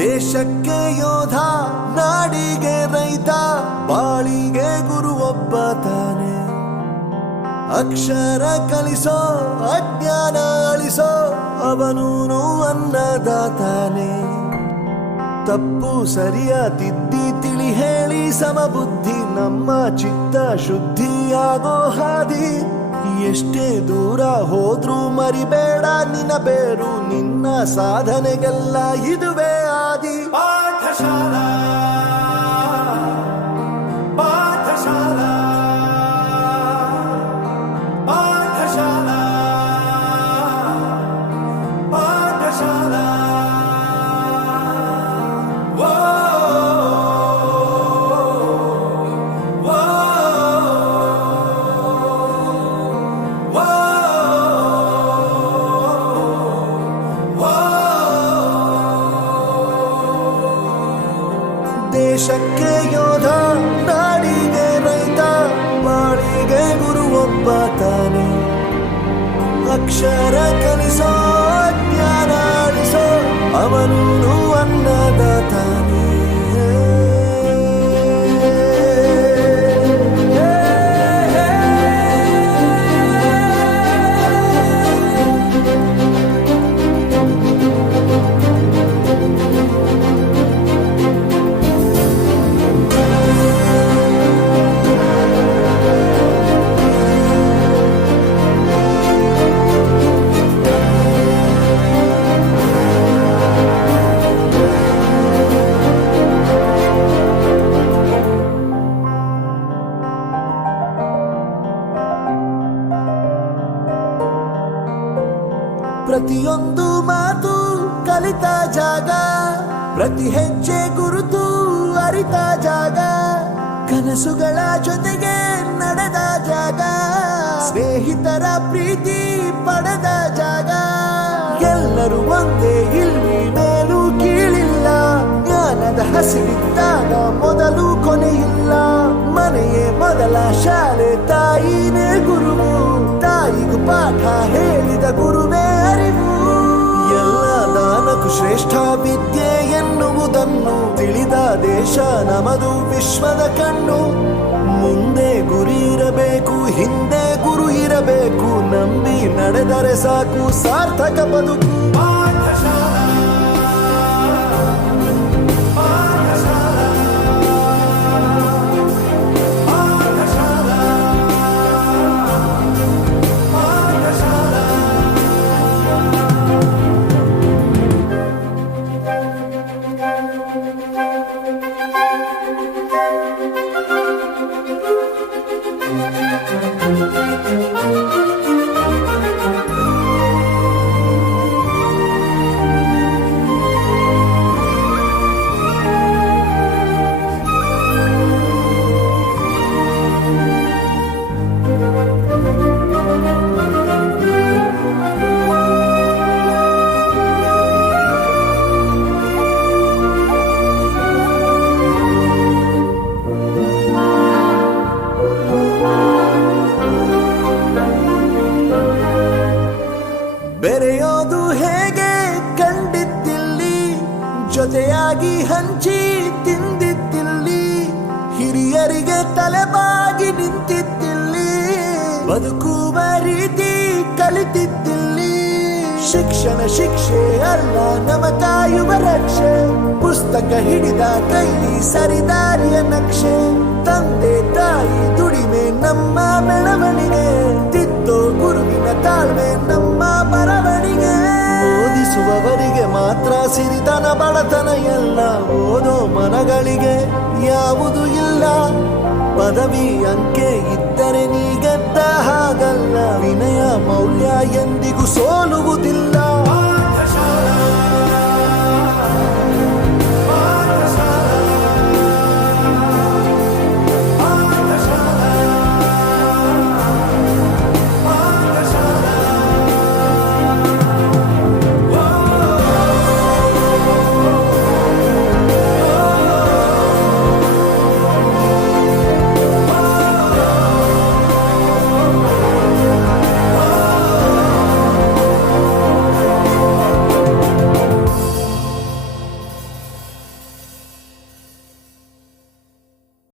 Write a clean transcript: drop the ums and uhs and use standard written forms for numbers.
ದೇಶಕ್ಕೆ ಯೋಧ, ನಾಡಿಗೆ ರೈತ, ಬಾಳಿಗೆ ಗುರು ಒಬ್ಬ ತಾನೆ. ಅಕ್ಷರ ಕಲಿಸೋ, ಅಜ್ಞಾನ ಅಳಿಸೋ, ಅವನೂನು ಅನ್ನದಾತಾನೆ. ತಪ್ಪು ಸರಿಯ ತಿದ್ದಿ ತಿಳಿ ಹೇಳಿ ಸಮಬುದ್ಧಿ, ನಮ್ಮ ಚಿತ್ತ ಶುದ್ಧಿಯಾಗೋ ಹಾದಿ. ಎಷ್ಟೇ ದೂರ ಹೋದ್ರೂ ಮರಿಬೇಡ ನಿನ್ನ ಬೇರು, ನಿನ್ನ ಸಾಧನೆಗೆಲ್ಲ ಇದುವೇ ಆದಿ. ಪಾಠಶಾಲಾ ಪಾಠಶಾಲಾ ಪಾಠಶಾಲಾ ಪಾಠಶಾಲಾ. ದೇಶಕ್ಕೆ ಯೋಧ, ನಾಡಿಗೆ ರೈತ, ಬಾಳಿಗೆ ಗುರು ಒಬ್ಬ ತಾನೆ. ಅಕ್ಷರ ಕಲಿಸೋ, ಜ್ಞಾನ ಅಳಿಸೋ, ಅವನೂನು ಅನ್ನದಾತಾನೆ. ಪ್ರತಿಯೊಂದು ಮಾತು ಕಲಿತ ಜಾಗ, ಪ್ರತಿ ಹೆಜ್ಜೆ ಗುರುತು ಅರಿತ ಜಾಗ, ಕನಸುಗಳ ಜೊತೆಗೆ ನಡೆದ ಜಾಗ, ಸ್ನೇಹಿತರ ಪ್ರೀತಿ ಪಡೆದ ಜಾಗ. ಎಲ್ಲರೂ ಒಂದೇ, ಇಲ್ಲಿ ಮೇಲೂ ಕೀಳಿಲ್ಲ, ಜ್ಞಾನದ ಹಸಿವಿದ್ದಾಗ ಮೊದಲು ಕೊನೆಯಿಲ್ಲ. ಮನೆಯೇ ಮೊದಲ ಶಾಲೆ, ತಾಯಿನೇ ಗುರುವು, ತಾಯಿಗೂ ಪಾಠ ಹೇಳಿದ ಗುರುವೇ ಅರಿವು. ಎಲ್ಲ ದಾನಕ್ಕೂ ಶ್ರೇಷ್ಠ ವಿದ್ಯೆ ಎನ್ನುವುದನ್ನು ತಿಳಿದ ದೇಶ ನಮದು, ವಿಶ್ವದ ಕಣ್ಣು. ಮುಂದೆ ಗುರಿ ಇರಬೇಕು, ಹಿಂದೆ ಗುರು ಇರಬೇಕು, ನಂಬಿ ನಡೆದರೆ ಸಾಕು ಸಾರ್ಥಕ ಬದುಕು. ಪಾಠಶಾಲಾ ಬೆರೆಯೋದು ಹೇಗೆ ಕಂಡಿದ್ದಿಲ್ಲಿ, ಜೊತೆಯಾಗಿ ಹಂಚಿ ತಿಂದಿದ್ದಿಲ್ಲಿ, ಹಿರಿಯರಿಗೆ ತಲೆಬಾಗಿ ನಿಂತಿದ್ದಿಲ್ಲಿ, ಬದುಕುವ ರೀತಿ ಕಲಿತಿದ್ದಿಲ್ಲಿ. ಶಿಕ್ಷಣ ಶಿಕ್ಷೆ ಅಲ್ಲ, ನಮ ಕಾಯುವ ರಕ್ಷೆ, ಪುಸ್ತಕ ಹಿಡಿದ ಕೈಲಿ ಸರಿದಾರಿಯ ನಕ್ಷೆ. ತಂದೆ ತಾಯಿ ದುಡಿಮೆ ನಮ್ಮ ಬೆಳವಣಿಗೆ, ತಿದ್ದೋ ಗುರುವಿನ ತಾಳ್ಮೆ ನಮ್ಮ ಬರವಣಿಗೆ. ಓದಿಸುವವರಿಗೆ ಮಾತ್ರ ಸಿರಿತನ ಬಡತನ ಎಲ್ಲ, ಓದೋ ಮನಗಳಿಗೆ ಯಾವುದು ಇಲ್ಲ. ಪದವಿ ಅಂಕೆ ಇದ್ದರೆ ನೀ ಗೆದ್ದ ಹಾಗಲ್ಲ, ವಿನಯ ಮೌಲ್ಯ ಎಂದಿಗೂ ಸೋಲುವುದಿಲ್ಲ.